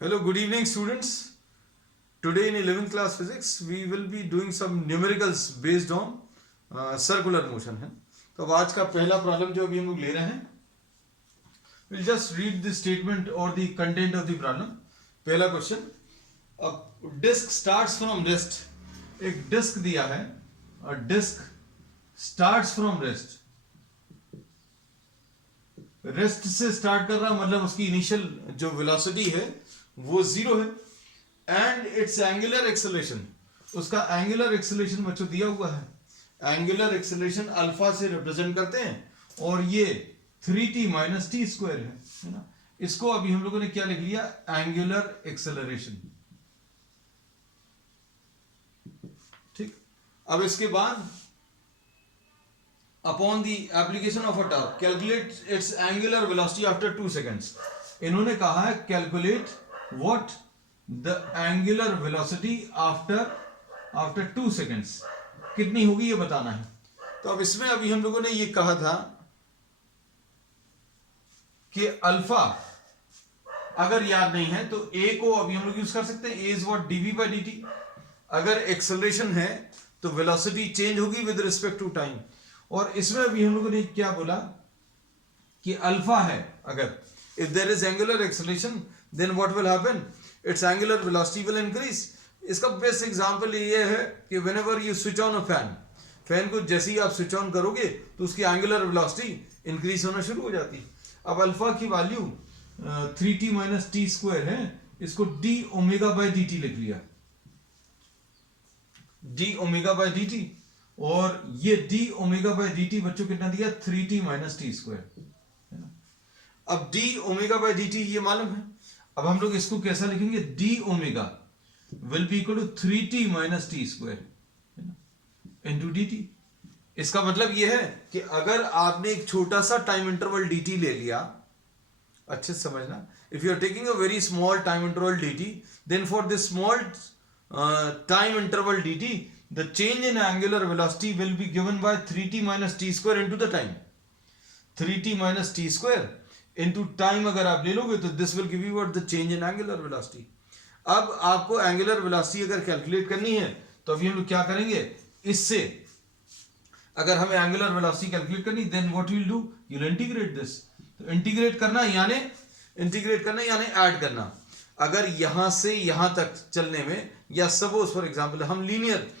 Hello, good evening, students. Today in 11th class physics, we will be doing some numericals based on circular motion है. तो अब आज का पहला problem जो अभी हम लोग ले रहे हैं, we'll just read the statement or the content of the problem. पहला क्वेश्चन, अब डिस्क starts from rest. एक डिस्क दिया है, और disc starts from rest. Rest से स्टार्ट कर रहा मतलब उसकी इनिशियल जो वेलोसिटी है वो जीरो है, एंड इट्स एंगुलर एक्सेलरेशन, उसका एंगुलर एक्सेलरेशन बच्चों दिया हुआ है. एंगुलर एक्सेलरेशन अल्फा से रिप्रेजेंट करते हैं, और ये 3t माइनस टी स्क्वायर है ना. इसको अभी हम लोगों ने क्या लिख लिया, एंगुलर एक्सेलरेशन. ठीक, अब इसके बाद upon the application of a torque calculate its angular velocity after 2 seconds. इन्होंने कहा है calculate what the angular velocity after 2 seconds, कितनी होगी ये बताना है. तो अब इसमें अभी हम लोगों ने ये कहा था कि अल्फा अगर याद नहीं है तो a को अभी हम लोग यूज कर सकते हैं, a is what dv by dt. अगर एक्सेलरेशन है तो वेलोसिटी चेंज होगी विद रिस्पेक्ट टू टाइम. और इसमें अभी हम लोगों ने क्या बोला कि अल्फा है, अगर if there is angular acceleration then what will happen, it's angular velocity will increase. इसका बेस्ट एग्जांपल ये है कि whenever you switch on a fan को जैसे ही आप स्विच ऑन करोगे तो उसकी एंगुलर वेलोसिटी इंक्रीज होना शुरू हो जाती है. अब अल्फा की value 3t minus t square है, इसको D omega by d T लिख लिया, D omega by d T. और ये d omega by d t बच्चों कितना दिया, 3t माइनस टी स्क्वायर. अब d omega by d T ये मालूम है. अब हम लोग इसको कैसा लिखेंगे, d omega will be equal to 3t minus t square into dt. इसका मतलब ये है कि अगर आपने एक छोटा सा टाइम इंटरवल dt ले लिया, अच्छे से समझना, if you are taking a very small time interval dt, then for this small time interval dt the change in angular velocity will be given by 3t minus t square into the time. 3t minus t square into time अगर आप ले लोगे तो this will give you what the change in angular velocity. अब आपको angular velocity अगर calculate करनी है तो अभी हम लोग क्या करेंगे, इससे अगर हमें angular velocity कैलकुलेट करनी then what you'll do, you'll integrate this. तो इंटीग्रेट करना यानी ऐड करना. अगर यहां से यहां तक चलने में, या सपोज फॉर एग्जांपल हम लीनियर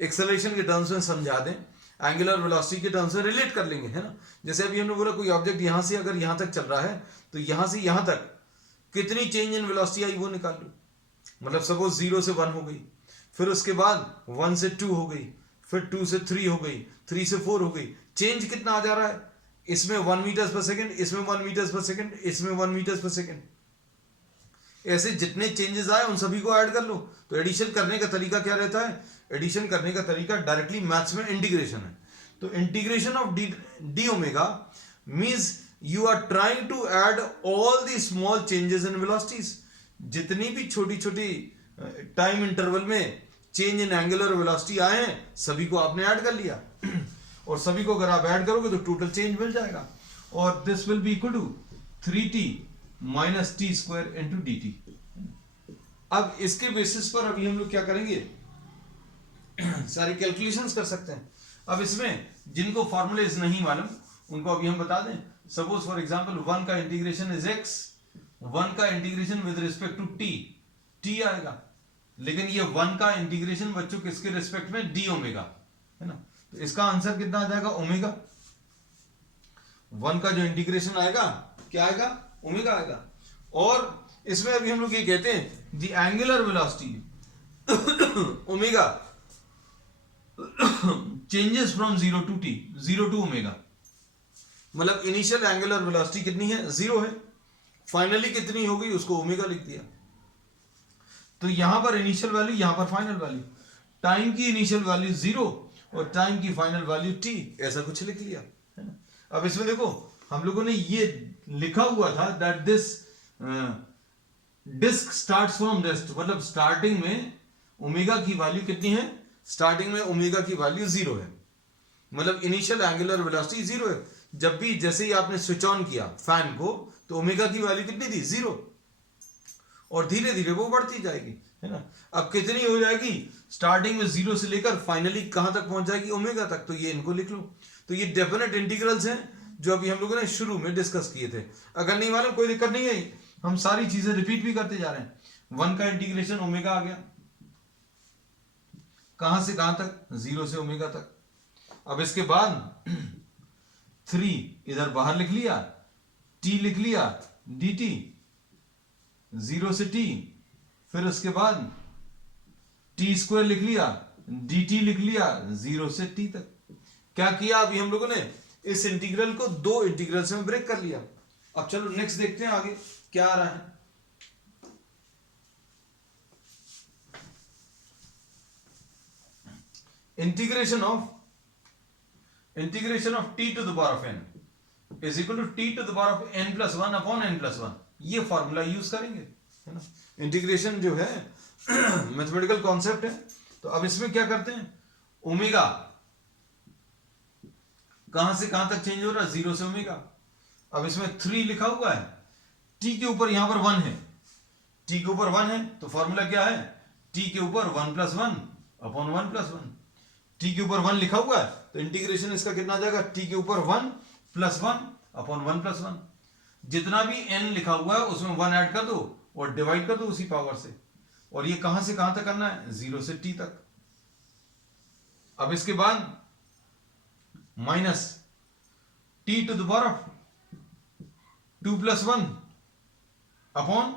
एक्सेलरेशन के टर्म्स में समझा दें, एंगुलर वेलोसिटी के टर्म्स में रिलेट कर लेंगे, है ना. जैसे अभी हमने बोला कोई ऑब्जेक्ट यहां से अगर यहां तक चल रहा है तो यहां से यहां तक कितनी चेंज इन वेलोसिटी आई वो निकाल लो. मतलब सपोज 0 से 1 हो गई, फिर उसके बाद 1 से 2 हो गई, फिर 2 से 3 हो गई, 3 से 4 हो गई. चेंज कितना आ जा रहा है, इसमें 1 मीटर्स पर सेकेंड, इसमें 1 मीटर्स पर सेकेंड, इसमें 1 मीटर्स पर सेकेंड. ऐसे जितने चेंजेस आए उन सभी को ऐड कर लो. तो एडिशन करने का तरीका क्या रहता है, एडिशन करने का तरीका डायरेक्टली मैथ्स में इंटीग्रेशन है. तो integration of d omega means you are trying to add all the small changes in velocities. जितनी भी छोटी छोटी टाइम इंटरवल में चेंज इन एंगुलर वेलोसिटी आए हैं सभी को आपने ऐड कर लिया. और सभी को अगर आप ऐड करोगे तो टोटल चेंज मिल जाएगा, और this will be equal to 3t minus t square into d t. अब इसके बेसिस पर अभी हम लोग क्या करेंगे, सारी कैलकुलेशंस कर सकते हैं. अब इसमें जिनको फॉर्मूलेज नहीं मालूम उनको अभी हम बता दें. सपोज फॉर एग्जांपल 1 का इंटीग्रेशन इज x, 1 का integration with respect to t आएगा, लेकिन ये 1 का इंटीग्रेशन बच्चों किसके रिस्पेक्ट में, डी ओमेगा, है ना. तो इसका आंसर कितना आ जाएगा, ओमेगा. 1 का जो इंटीग्रेशन आएगा क्या आएगा, ओमेगा आएगा. और इसमें अभी हम लोग ये कहते हैं the angular velocity omega changes from 0 to t, 0 to omega. मतलब इनिशियल एंगुलर वेलोसिटी कितनी है, 0 है, फाइनली कितनी हो गई उसको ओमेगा लिख दिया. तो यहां पर इनिशियल वैल्यू, यहां पर फाइनल वैल्यू. टाइम की इनिशियल वैल्यू 0 और टाइम की फाइनल वैल्यू t, ऐसा कुछ लिख लिया, है ना. अब इसमें देखो हम लोगों ने ये लिखा हुआ था that this disc starts from rest, मतलब स्टार्टिंग में ओमेगा की वैल्यू कितनी है, स्टार्टिंग में ओमेगा की वैल्यू 0 है, मतलब इनिशियल एंगुलर वेलोसिटी 0 है. जब भी जैसे ही आपने स्विच ऑन किया फैन को तो ओमेगा की वैल्यू कितनी थी, 0. और धीरे धीरे वो बढ़ती जाएगी, है ना। अब कितनी हो जाएगी, स्टार्टिंग में 0 से लेकर फाइनली कहां तक पहुंच जाएगी, ओमेगा तक। तो ये इनको लिख लो। तो ये डेफिनेट इंटीग्रल्स हैं जो अभी हम लोगों ने शुरू में डिस्कस किए थे। अगर नहीं मालूम कोई दिक्कत नहीं है, हम सारी चीजें रिपीट भी करते जा रहे हैं। 1 का इंटीग्रेशन ओमेगा आ गया, कहां से कहां तक, 0 से ओमेगा तक। अब इसके बाद 3 इधर बाहर लिख लिया, t लिख लिया dt 0 से t, फिर उसके बाद t स्क्वायर लिख लिया, dt लिख लिया 0 से t तक। क्या किया अभी हम लोगों ने, इस इंटीग्रल को 2 इंटीग्रल्स में ब्रेक कर लिया। अब चलो नेक्स्ट देखते हैं आगे क्या आ रहा है। Integration of t to the power of n is equal to t to the power of n plus 1 upon n plus 1, ये फॉर्मूला यूज करेंगे, है ना। इंटीग्रेशन जो है मैथमेटिकल कॉन्सेप्ट है। तो अब इसमें क्या करते हैं, ओमेगा कहां से कहां तक चेंज हो रहा है, 0 से ओमेगा। अब इसमें 3 लिखा हुआ है, t के ऊपर यहां पर 1 है, t के ऊपर 1 है तो फॉर्मूला क्या है, t के ऊपर 1 plus 1 अपॉन 1 plus 1। t के ऊपर 1 लिखा हुआ है तो इंटीग्रेशन इसका कितना आ जाएगा, t के ऊपर 1 plus 1 अपॉन 1 plus 1। जितना भी n लिखा हुआ है उसमें 1 ऐड कर दो और डिवाइड कर दो उसी पावर से। और ये कहां से कहां तक करना है, 0 से t तक। अब इसके बाद minus t to the power of 2 plus 1 upon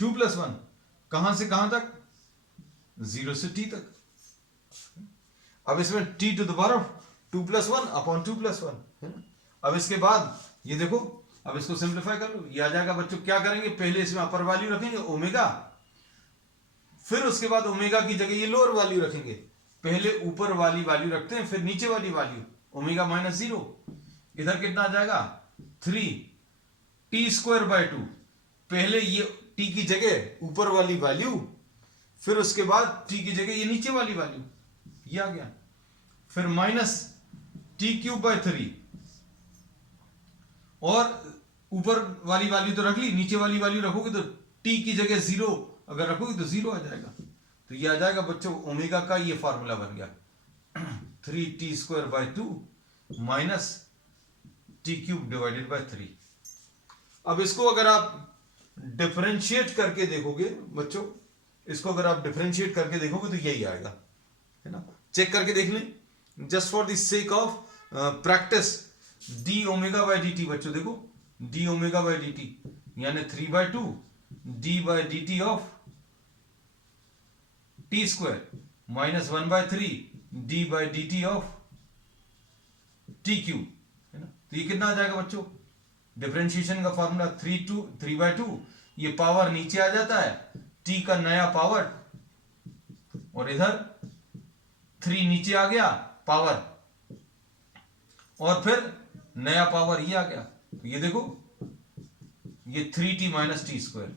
2 plus 1, कहां से कहां तक, 0 से t तक। अब इसमें t to the power of 2 plus 1 upon 2 plus 1, है ना। अब इसके बाद ये देखो, अब इसको सिंप्लीफाई कर लो, ये आ जाएगा बच्चों। क्या करेंगे, पहले इसमें अपर वैल्यू रखेंगे ओमेगा, फिर उसके बाद ओमेगा की जगह ये लोअर वैल्यू रखेंगे। पहले ऊपर वाली वैल्यू रखते हैं, फिर नीचे वाली वैल्यू, ओमेगा माइनस 0। इधर कितना आ जाएगा, 3 t स्क्वायर बाय 2। पहले ये t की जगह ऊपर वाली वैल्यू, फिर उसके बाद t की जगह ये नीचे वाली वैल्यू, ये आ गया। फिर माइनस t क्यूब बाय 3, और ऊपर वाली वैल्यू तो रख ली, नीचे वाली वैल्यू रखोगे तो t की जगह 0 अगर रखोगे तो 0 आ जाएगा। तो ये आ जाएगा बच्चों ओमेगा का ये फार्मूला बन गया, 3t square by 2 minus t cube divided by 3। अब इसको अगर आप डिफरेंशिएट करके देखोगे बच्चों, इसको अगर आप डिफरेंशिएट करके देखोगे तो यही आएगा, है ना। चेक करके देख लें, just for the sake of practice. D omega by d t बच्चों देखो, d omega by d t यानी 3/2 d by d t of t square minus 1/3 d by d t of t cube, है ना। तो ये कितना आ जाएगा बच्चों, डिफरेंशिएशन का फॉर्मूला 3/2, ये पावर नीचे आ जाता है, टी का नया पावर, और इधर 3 नीचे आ गया पावर, और फिर नया पावर ये आ गया। तो ये देखो, ये 3t माइनस टी स्क्वायर,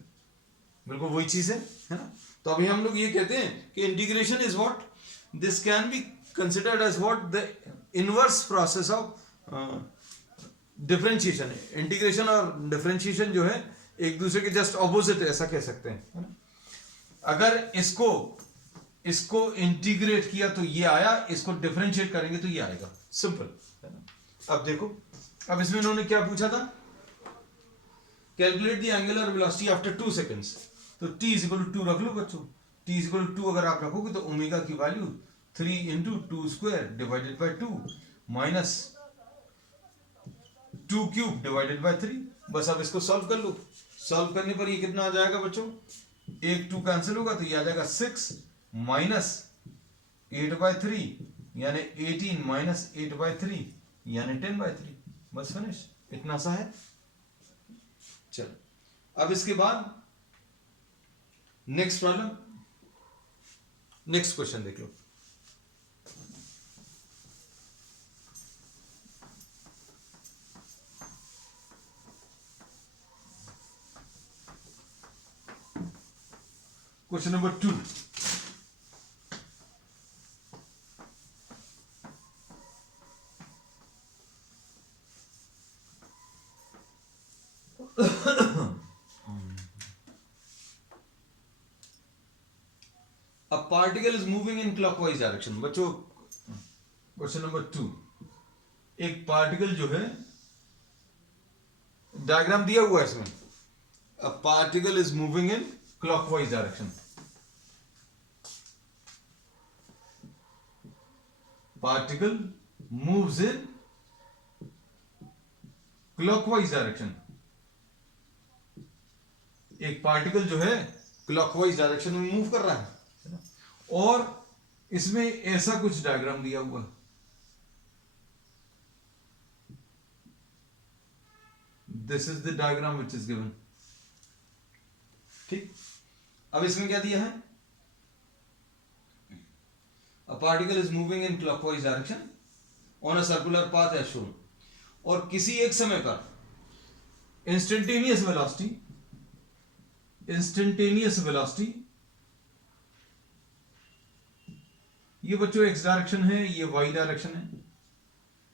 बिल्कुल वही चीज है ना। तो अभी हम लोग ये कहते हैं कि integration is what, this can be considered as what, the inverse process of differentiation. Integration और डिफरेंशिएशन जो है एक दूसरे के जस्ट ऑपोजिट है, ऐसा कह सकते हैं, है ना। अगर इसको इंटीग्रेट किया तो ये आया, इसको डिफरेंशिएट करेंगे तो ये आएगा, सिंपल, है ना। अब देखो, अब इसमें इन्होंने क्या पूछा था, calculate the angular velocity after 2 seconds. तो t इज इक्वल टू 2 रख लो बच्चों, t इज इक्वल टू 2 अगर आप रखोगे तो ओमेगा की value 3 into 2 square divided bye 2 minus 2 cube divided by 3। बस अब इसको सॉल्व कर लो। सॉल्व करने पर ये कितना आ जाएगा बच्चों, 1 2 कैंसिल होगा तो ये आ जाएगा 6 माइनस 8/3 यानी 18 माइनस 8/3 यानी 10/3। बस फिनिश, इतना सा है। चलो अब इसके बाद नेक्स्ट प्रॉब्लम, नेक्स्ट क्वेश्चन देख लो। Question number 2, particle is moving in clockwise direction. बच्चों क्वेश्चन नंबर 2, एक पार्टिकल जो है, डायग्राम दिया हुआ है इसमें, a particle is moving in clockwise direction. Particle moves in clockwise direction. एक पार्टिकल जो है क्लॉकवाइज डायरेक्शन में मूव कर रहा है और इसमें ऐसा कुछ डायग्राम दिया हुआ है। This is the diagram which is given. ठीक, अब इसमें क्या दिया है? A particle is moving in clockwise direction on a circular path as shown। और किसी एक समय पर इंस्टेंटेनियस वेलोसिटी, ये बच्चों एक्स डायरेक्शन है, ये वाई डायरेक्शन है।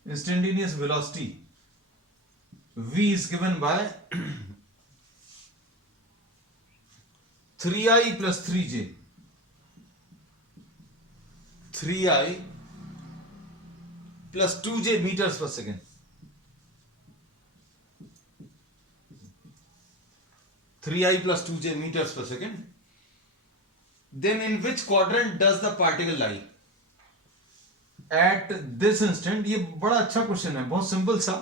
Instantaneous velocity v is given by 3i plus 3j, 3i plus 2j meters per second। 3i plus 2j meters per second। Then in which quadrant does the particle lie? At this instant, ये बड़ा अच्छा question है, बहुत simple सा।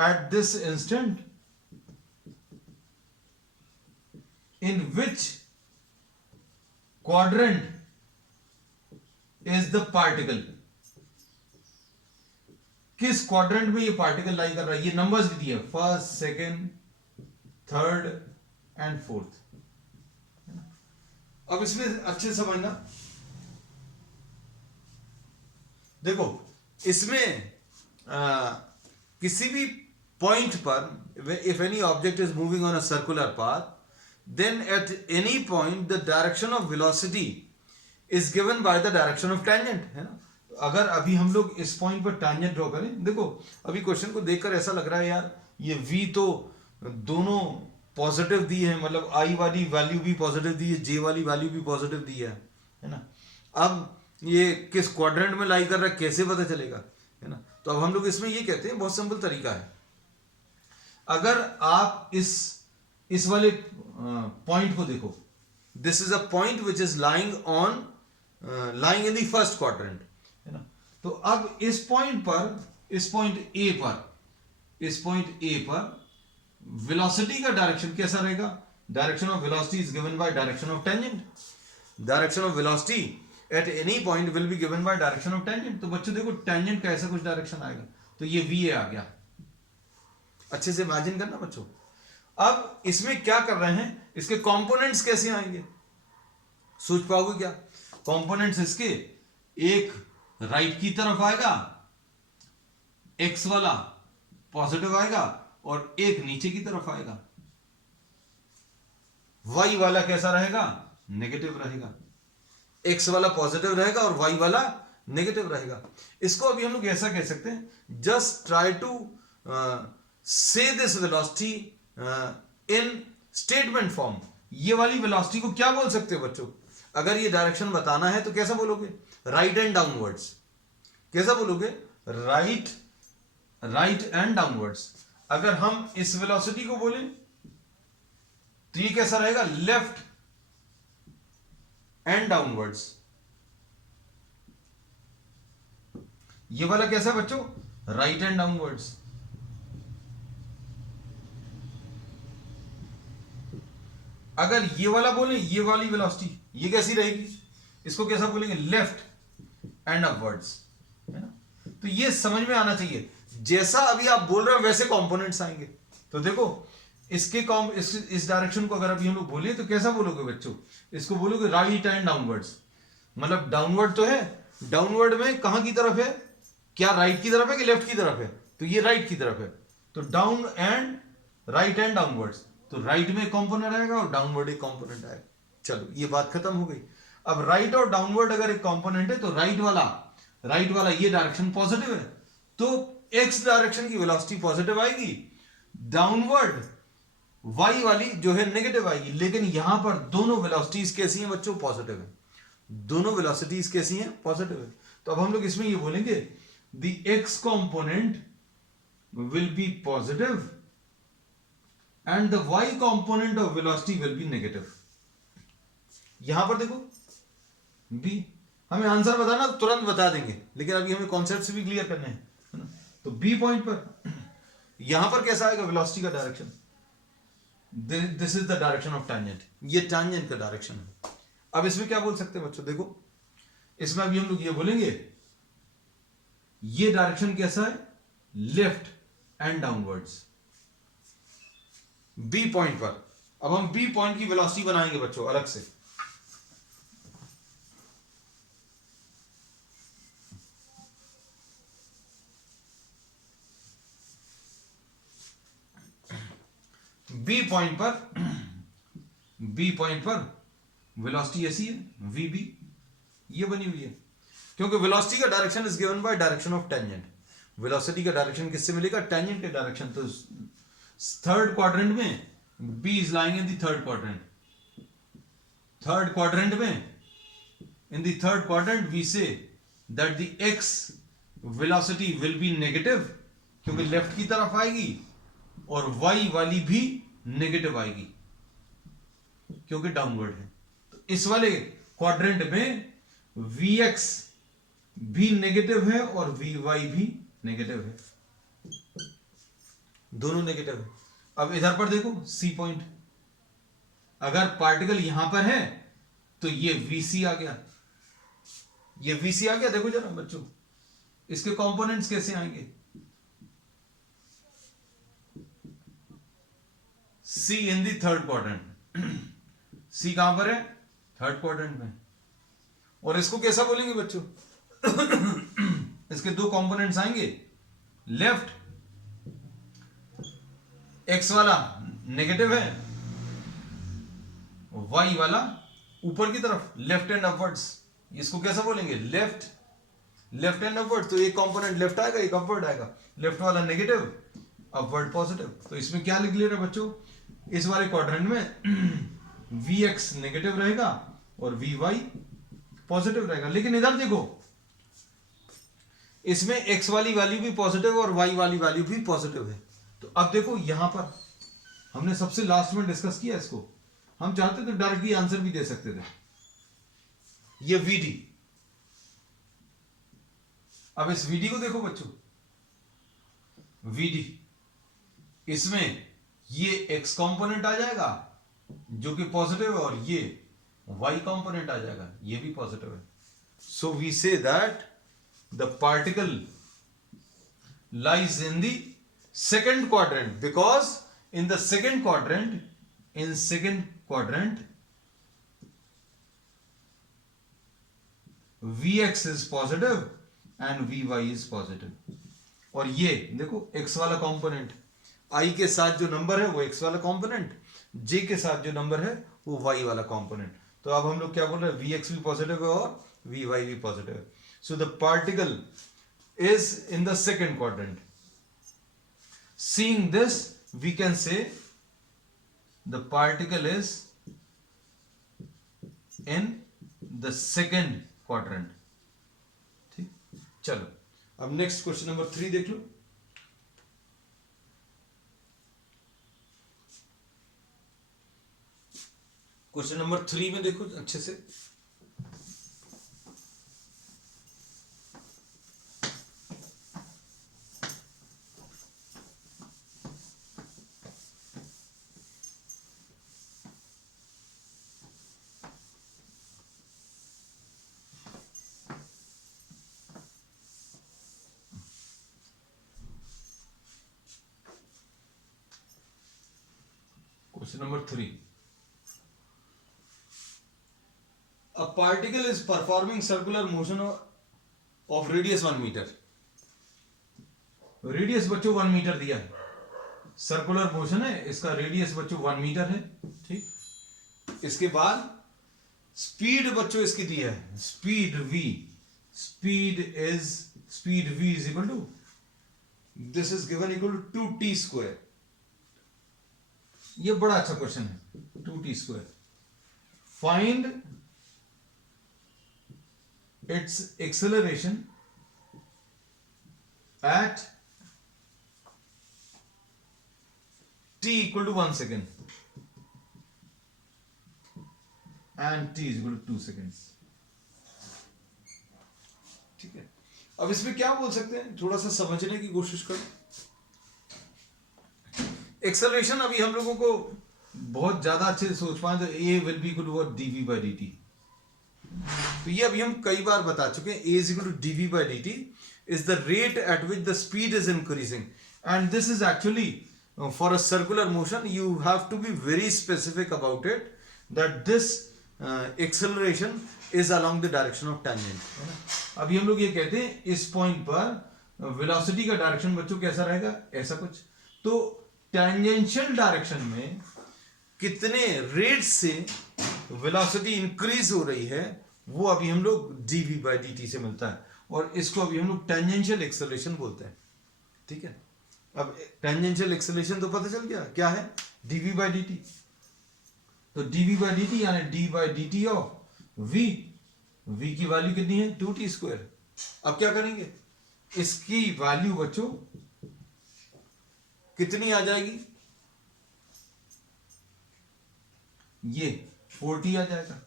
At this instant, in which quadrant is the particle? किस quadrant में ये particle लाई कर रहा है? ये नंबर्स भी दिए, first, second, third and fourth. अब इसमें अच्छे से समझना, देखो इसमें किसी भी पॉइंट पर, if any object is moving on a circular path, then at any point the direction of velocity is given by the direction of tangent, है ना। अगर अभी हम लोग इस पॉइंट पर टेंजेंट ड्रॉ करें, देखो अभी क्वेश्चन को देखकर ऐसा लग रहा है यार ये v तो दोनों पॉजिटिव दी है, मतलब i वाली वैल्यू भी पॉजिटिव दी है, j वाली वैल्यू भी पॉजिटिव दी है ना। अब ये किस क्वाड्रेंट में लाई कर रहा है कैसे पता चलेगा, है ना। तो अब हम लोग इसमें ये कहते हैं, बहुत सिंपल तरीका है। अगर आप इस वाले पॉइंट को देखो, this is a point which is lying in the first quadrant, है ना। तो अब इस पॉइंट ए पर वेलोसिटी का डायरेक्शन कैसा रहेगा? Direction of velocity is given by direction of tangent. Direction of velocity at any point will be given by direction of tangent. तो बच्चों देखो टेंजेंट का ऐसा कुछ डायरेक्शन आएगा, तो ये va आ गया। अच्छे से इमेजिन करना बच्चों। अब इसमें क्या कर रहे हैं, इसके कंपोनेंट्स कैसे आएंगे, सोच पाओगे क्या? कंपोनेंट्स इसके, एक राइट की तरफ आएगा, एक्स वाला पॉजिटिव आएगा, और एक नीचे की तरफ आएगा। वाई वाला कैसा रहेगा? नेगेटिव रहेगा। एक्स वाला पॉजिटिव रहेगा और वाई वाला नेगेटिव रहेगा। इसको अभी हम लोग ऐसा कह सकते हैं, जस्ट ट्राई टू से this velocity in statement form. ये वाली वेलोसिटी को क्या बोल सकते हो बच्चों? अगर ये डायरेक्शन बताना है तो कैसा बोलोगे? Right and downwards. कैसा बोलोगे? Right and downwards. अगर हम इस वेलोसिटी को बोले तो ये कैसा रहेगा? Left and downwards. ये वाला कैसा बच्चों? Right and downwards. अगर ये वाला बोले, ये वाली वेलोसिटी, ये कैसी रहेगी? इसको कैसा बोलेंगे? लेफ्ट एंड अपवर्ड्स, है ना। तो ये समझ में आना चाहिए, जैसा अभी आप बोल रहे हो वैसे कंपोनेंट्स आएंगे। तो देखो इस डायरेक्शन को अगर अभी हम लोग बोले तो कैसा बोलोगे बच्चों? इसको बोलोगे राइट एंड डाउनवर्ड्स। मतलब डाउनवर्ड तो है, डाउनवर्ड में कहां की तरफ है? क्या राइट की तरफ है कि लेफ्ट की तरफ है? तो ये राइट की तरफ है, तो down and right and downwards. तो राइट में कंपोनेंट आएगा और डाउनवर्ड एक कंपोनेंट आएगा। चलो ये बात खत्म हो गई। अब राइट और डाउनवर्ड अगर एक कंपोनेंट है तो राइट वाला ये डायरेक्शन पॉजिटिव है, तो एक्स डायरेक्शन की वेलोसिटी पॉजिटिव आएगी, डाउनवर्ड वाई वाली जो है नेगेटिव आएगी। लेकिन यहां पर दोनों वेलोसिटीज कैसी हैं बच्चों? पॉजिटिव है। दोनों वेलोसिटीज कैसी हैं? पॉजिटिव है। तो अब हम लोग इसमें ये बोलेंगे the x component will be positive and the y component of velocity will be negative. यहां पर देखो बी, हमें आंसर बताना तुरंत बता देंगे, लेकिन अभी हमें कॉन्सेप्ट भी क्लियर करने हैं, है ना? तो बी पॉइंट पर यहां पर कैसा आएगा वेलोसिटी का direction? This is the direction of tangent, ये टैंजेंट का डायरेक्शन है। अब इसमें क्या बोल सकते हैं बच्चों? देखो इसमें अभी हम लोग ये बोलेंगे ये डायरेक्शन कैसा है? Left and downwards B point पर। अब हम बी पॉइंट की वेलोसिटी बनाएंगे बच्चों अलग से। बी पॉइंट पर वेलोसिटी ऐसी है वी बी, ये बनी हुई है, क्योंकि वेलोसिटी का direction is given by direction of tangent. Velocity का डायरेक्शन किससे मिलेगा? टेंजेंट के डायरेक्शन। तो थर्ड क्वाड्रेंट में B is lying in the third quadrant. Third quadrant में, in the third quadrant we say that the x velocity will be negative, क्योंकि left की तरफ आएगी, और वाई वाली भी नेगेटिव आएगी क्योंकि डाउनवर्ड है। तो इस वाले क्वाड्रेंट में Vx भी नेगेटिव है और Vy भी नेगेटिव है, दोनों नेगेटिव है। अब इधर पर देखो C पॉइंट, अगर पार्टिकल यहां पर है तो ये Vc आ गया, ये Vc आ गया। देखो जरा बच्चों इसके कंपोनेंट्स कैसे आएंगे? C इन दी थर्ड क्वाड्रेंट, C कहां पर है? थर्ड क्वाड्रेंट में। और इसको कैसा बोलेंगे बच्चों? इसके दो कंपोनेंट्स आएंगे, लेफ्ट x वाला नेगेटिव है, y वाला ऊपर की तरफ लेफ्ट एंड अपवर्ड्स। इसको कैसा बोलेंगे? Left and upward. तो एक कंपोनेंट लेफ्ट आएगा, एक अपवर्ड आएगा, लेफ्ट वाला नेगेटिव, अपवर्ड पॉजिटिव। तो इसमें क्या लिख ले रहे बच्चों? इस वाले क्वाड्रेंट में Vx नेगेटिव रहेगा और Vy पॉजिटिव रहेगा। लेकिन इधर देखो इसमें x वाली वैल्यू भी पॉजिटिव और y वाली वैल्यू भी पॉजिटिव है। तो अब देखो यहां पर हमने सबसे लास्ट में डिस्कस किया इसको, हम चाहते तो डायरेक्टली आंसर भी दे सकते थे, ये Vd। अब इस Vd को देखो बच्चों, Vd इसमें ये x कंपोनेंट आ जाएगा जो कि पॉजिटिव है, और ये y कंपोनेंट आ जाएगा, ये भी पॉजिटिव है। So we say that the particle lies in the second quadrant, because in the second quadrant Vx is positive and Vy is positive। और ये देखो x वाला कंपोनेंट, I के साथ जो नंबर है वो x वाला कंपोनेंट, J के साथ जो नंबर है वो y वाला कंपोनेंट। तो अब हम लोग क्या बोल रहे हैं? Vx भी पॉजिटिव है और Vy भी पॉजिटिव है। So the particle is in the second quadrant. Seeing this, we can say the particle is in the second quadrant। ठीक, चलो अब नेक्स्ट क्वेश्चन नंबर 3 देख लो। क्वेश्चन नंबर 3 में देखो अच्छे से, question number 3, a particle is performing circular motion of radius 1 meter। Radius बच्चों 1 मीटर दिया है, सर्कुलर मोशन है, इसका रेडियस बच्चों 1 मीटर है। ठीक, इसके बाद स्पीड बच्चों इसकी दी है, speed v, speed v is equal to, this is given equal to 2t square. ये बड़ा अच्छा क्वेश्चन है, 2t square. Find its acceleration at t equal to 1 second and t is equal to 2 seconds. ठीक है, अब इसमें क्या बोल सकते हैं, थोड़ा सा समझने की कोशिश करो. एक्सेलरेशन अभी हम लोगों को बहुत ज्यादा अच्छे से सोच पाए तो a will be equal to dv by dt. तो ये अभी हम कई बार बता चुके हैं. a is equal to dv by dt is the rate at which the speed is increasing, and this is actually for a circular motion you have to be very specific about it, that this acceleration is along the direction of tangent. अभी हम लोग ये कहते हैं इस point पर velocity का direction बच्चों कैसा रहेगा, ऐसा कुछ. तो टेंजेंशियल डायरेक्शन में कितने रेट से वेलोसिटी इंक्रीज हो रही है वो अभी हम लोग dv by dt से मिलता है, और इसको अभी हम लोग टेंजेंशियल एक्सेलरेशन बोलते हैं. ठीक है, अब टेंजेंशियल एक्सेलरेशन तो पता चल गया क्या है, dv by dt. तो dv by dt यानी d by dt of v, v की वैल्यू कितनी है 2t स्क्वायर. अब क्या करेंगे, इसकी वैल्यू बच्चों कितनी आ जाएगी, ये 4t आ जाएगा.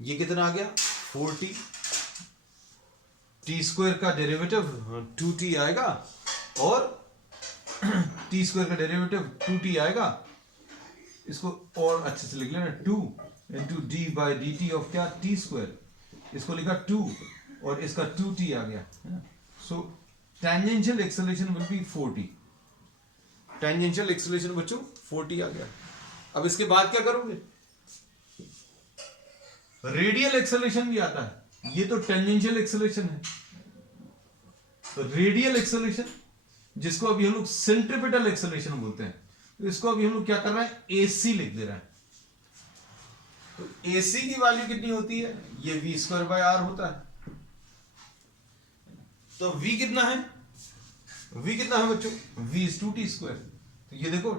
ये कितना आ गया 4t, t स्क्वायर का डेरिवेटिव 2t आएगा, और t स्क्वायर का डेरिवेटिव 2t आएगा. इसको और अच्छे से लिख लेना, 2 into D by D t of क्या t स्क्वायर. इसको लिखा 2 और इसका 2t आ गया, है ना. So tangential acceleration will be 4t. Tangential acceleration बच्चों 4t आ गया. अब इसके बाद क्या करोगे, रेडियल एक्सेलरेशन भी आता है. ये तो टेंजेंशियल एक्सेलरेशन है. तो रेडियल एक्सेलरेशन जिसको अभी हम लोग सेंट्रीपिटल एक्सेलरेशन बोलते हैं, तो इसको अभी हम लोग क्या कर रहे हैं, AC लिख दे रहे हैं. तो AC की वैल्यू कितनी होती है, ये v स्क्वायर बाय r होता है. तो v कितना है, v कितना है बच्चों, v इज 2t स्क्वायर. तो ये देखो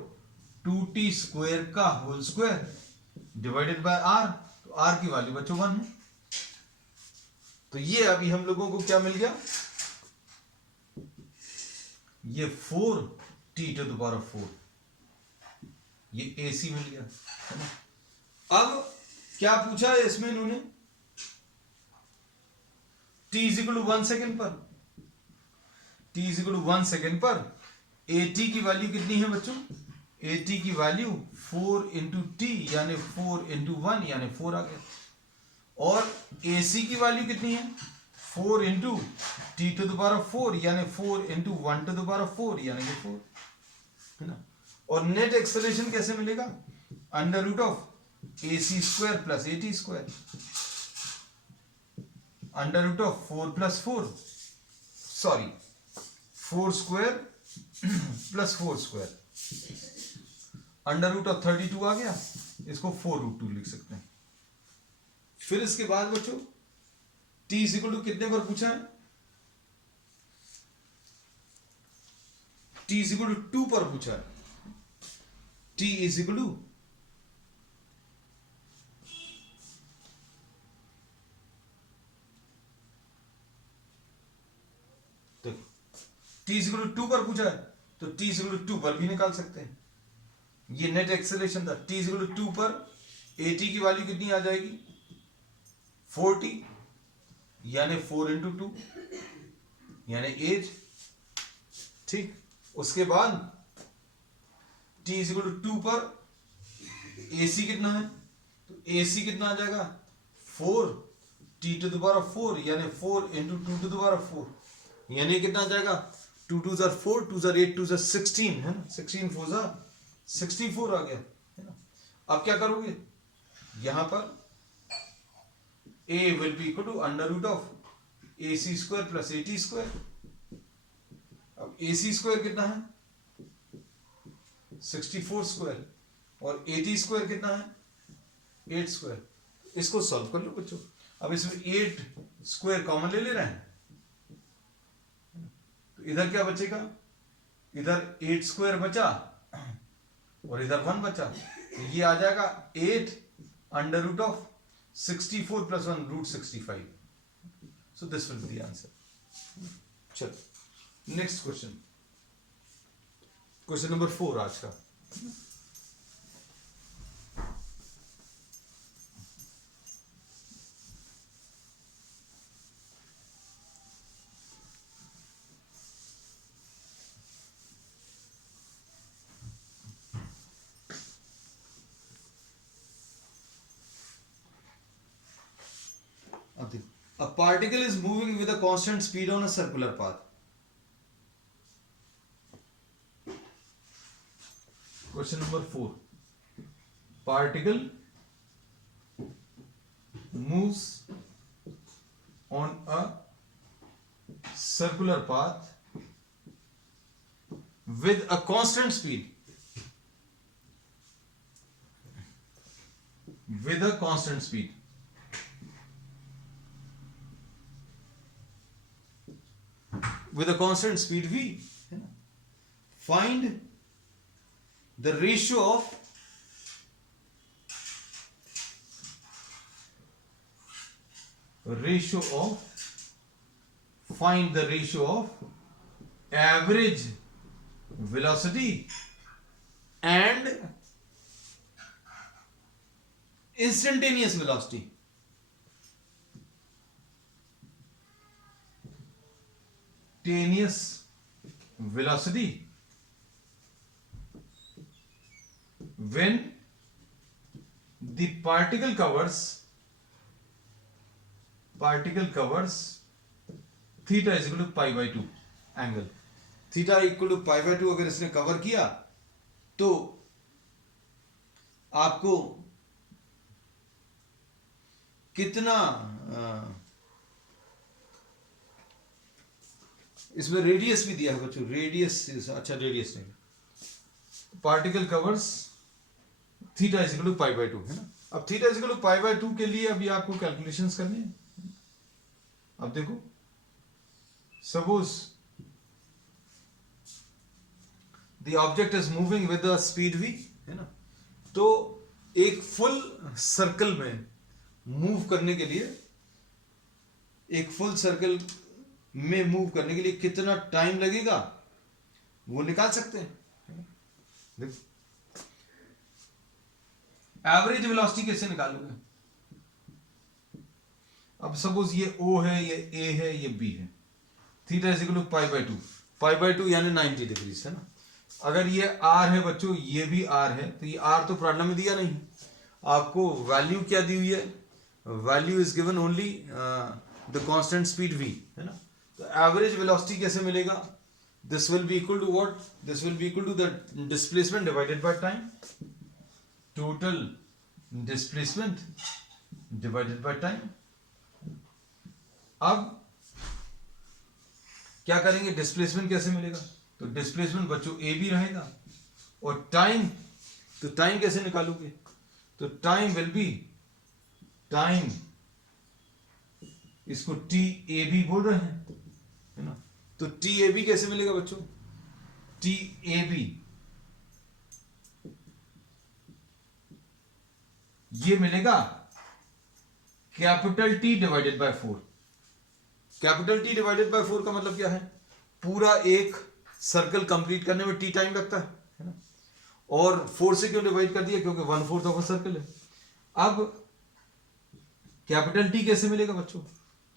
2t स्क्वायर का whole square divided by r, तो r की वैल्यू बच्चों 1 है. तो ये अभी हम लोगों को क्या मिल गया, ये 4t to the power of 4, ये AC मिल गया, है ना. अब क्या पूछा है इसमें इन्होंने, t is equal to 1 second पर, t is equal to 1 second पर at की वैल्यू कितनी है बच्चों, at की वैल्यू 4 इंटू टी यानी 4 इंटू 1 यानी 4 आ गया. और AC की वैल्यू कितनी है, 4 into t to the power of 4 यानी 4 into 1 to the power of 4 यानी कि 4, है ना. और नेट एक्सेलरेशन कैसे मिलेगा, under root of AC square plus AT square, under root of 4 plus 4, sorry 4 square plus 4 square, under root of 32 आ गया. इसको 4 रूट 2 लिख सकते हैं. फिर इसके बाद बच्चों t इज इक्वल टू कितने पर पूछा है, t इज इक्वल टू 2 पर पूछा है. t is equal to t is equal to 2 पर पूछा है, तो t इज इक्वल टू 2 पर भी निकाल सकते हैं. ये नेट एक्सेलरेशन था. t इज इक्वल टू 2 पर at की वैल्यू कितनी आ जाएगी 4t यानी 4 इंटू 2 यानी 8. ठीक, उसके बाद t इज इक्वल टू 2 पर AC कितना है, तो AC कितना आ जाएगा 4 t to the power of 4 यानी 4 into 2 to the power of 4 यानी कितना आ जाएगा 2 2 जार 4 2 जार 8 2 जार 16, है ना. 16 4 जार 64 आ गया, है ना. अब क्या करोगे, यहां पर a will be equal to under root of AC square plus AT square. अब AC स्क्वायर कितना है 64 स्क्वायर और AT स्क्वायर कितना है 8 स्क्वायर. इसको सॉल्व कर लो बच्चों. अब इसमें 8 स्क्वायर कॉमन ले रहे हैं, तो इधर क्या बचेगा, इधर 8 स्क्वायर बचा और इधर 1 बचा. तो ये आ जाएगा 8 under root of 64 plus 1 root 65. So this will be the answer. चलो नेक्स्ट क्वेश्चन, क्वेश्चन नंबर 4 आज का. A particle is moving with a constant speed on a circular path. Question number 4. Particle moves on a circular path with a constant speed. With a constant speed. With a constant speed v. Find the ratio of find the ratio of average velocity and instantaneous velocity. Instantaneous velocity when the particle covers theta is equal to pi by 2 angle. Theta equal to pi by 2 अगर इसने cover किया तो आपको कितना इसमें radius भी दिया है बच्चों, रेडियस, अच्छा रेडियस नहीं, particle covers theta is equal to pi by 2 है ना. अब theta is equal to pi by 2 के लिए अभी आपको कैलकुलेशंस करनी है. अब देखो suppose the object is moving with the speed v है ना, तो एक फुल सर्कल में मूव करने के लिए, एक फुल सर्कल में मूव करने के लिए कितना टाइम लगेगा वो निकाल सकते हैं. एवरेज वेलोसिटी कैसे निकालोगे? अब सपोज ये O है, ये A है, ये B है. Theta is equal to pi by 2. Pi by 2 यानी 90 डिग्री है ना. अगर ये R है बच्चों, ये भी R है, तो ये R तो प्रॉब्लम में दिया नहीं. आपको वैल्यू क्या दी हुई है? Value is given only the constant speed v है ना. तो एवरेज वेलोसिटी कैसे मिलेगा? This will be equal to what? This will be equal to the displacement divided by time. Total displacement divided by time. अब क्या करेंगे? Displacement कैसे मिलेगा? तो डिस्प्लेसमेंट बच्चों ए बी रहेगा, और टाइम, तो टाइम कैसे निकालोगे? तो टाइम विल बी, टाइम इसको टी ए बी बोल रहे हैं है ना. तो टी ए बी कैसे मिलेगा बच्चों? टी ए बी ये मिलेगा capital T divided by 4. Capital T divided by 4 का मतलब क्या है? पूरा एक सर्कल कंप्लीट करने में टी टाइम लगता है ना. और 4 से क्यों डिवाइड कर दिया? क्योंकि 1/4 ऑफ अ सर्कल है. अब कैपिटल टी कैसे मिलेगा बच्चों?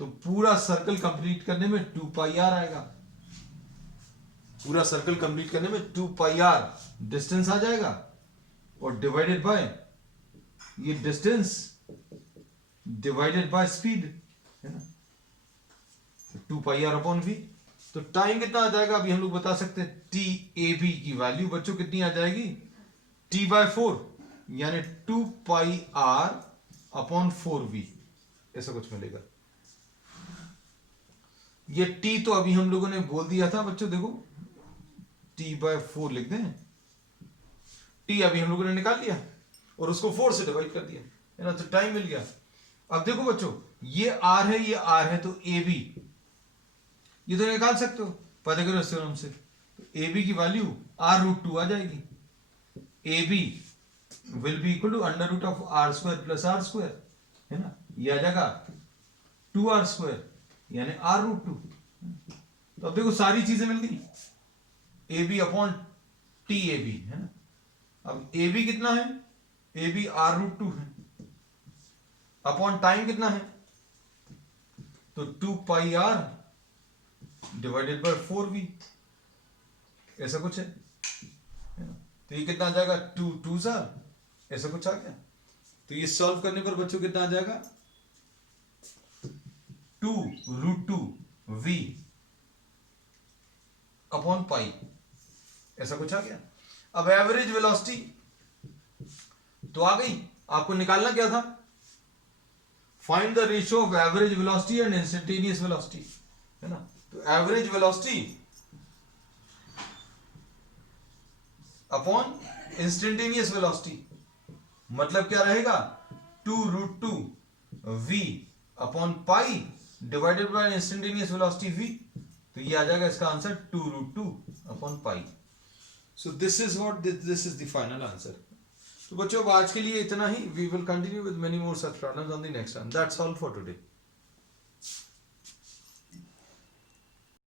तो पूरा सर्कल कंप्लीट करने में 2 पाई आर आएगा. पूरा सर्कल कंप्लीट करने में 2 पाई आर डिस्टेंस आ जाएगा, और डिवाइडेड बाय ये डिस्टेंस डिवाइडेड बाय स्पीड है ना. 2 पाई आर अपॉन वी. तो टाइम कितना आ जाएगा अभी हम लोग बता सकते हैं. टी ए बी की वैल्यू बच्चों कितनी आ जाएगी? टी बाय 4 यानी 2 पाई आर अपॉन 4v, ऐसा कुछ मिलेगा. ये t तो अभी हम लोगों ने बोल दिया था बच्चों, देखो t बाय 4 लिख दें. t अभी हम लोगों ने निकाल लिया और उसको 4 से डिवाइड कर दिया है ना, तो टाइम मिल गया. अब देखो बच्चों ये r है, ये r है, तो ab ये तो निकाल सकते हो, पता करो इससे हमसे. तो ab की वैल्यू r√2 आ जाएगी. ab will be equal to under root of r² plus r² है ना. ये आ जाएगा 2r² यानी r√2। तो अब देखो सारी चीजें मिल गई, A B upon t A B है ना। अब ए बी कितना है, ए बी r√2 है, अपॉन टाइम कितना है, तो 2 पाई r डिवाइडेड बाय 4v, ऐसा कुछ है ना। तो ये कितना आ जाएगा, 2 2s ऐसा कुछ आ गया। तो ये सॉल्व करने पर बच्चों कितना आ जाएगा, 2√2v अपॉन पाई, ऐसा कुछ आ गया। अब एवरेज वेलोसिटी तो आ गई, आपको निकालना क्या था, find the ratio of average velocity and instantaneous velocity, है ना। तो average velocity upon instantaneous velocity मतलब क्या रहेगा, 2√2v upon pi divided by instantaneous velocity v। तो ये आ जाएगा इसका answer 2√2 upon pi. So this is what this is the final answer. तो बच्चों अब आज के लिए इतना ही। We will continue with many more such problems on the next one. That's all for today.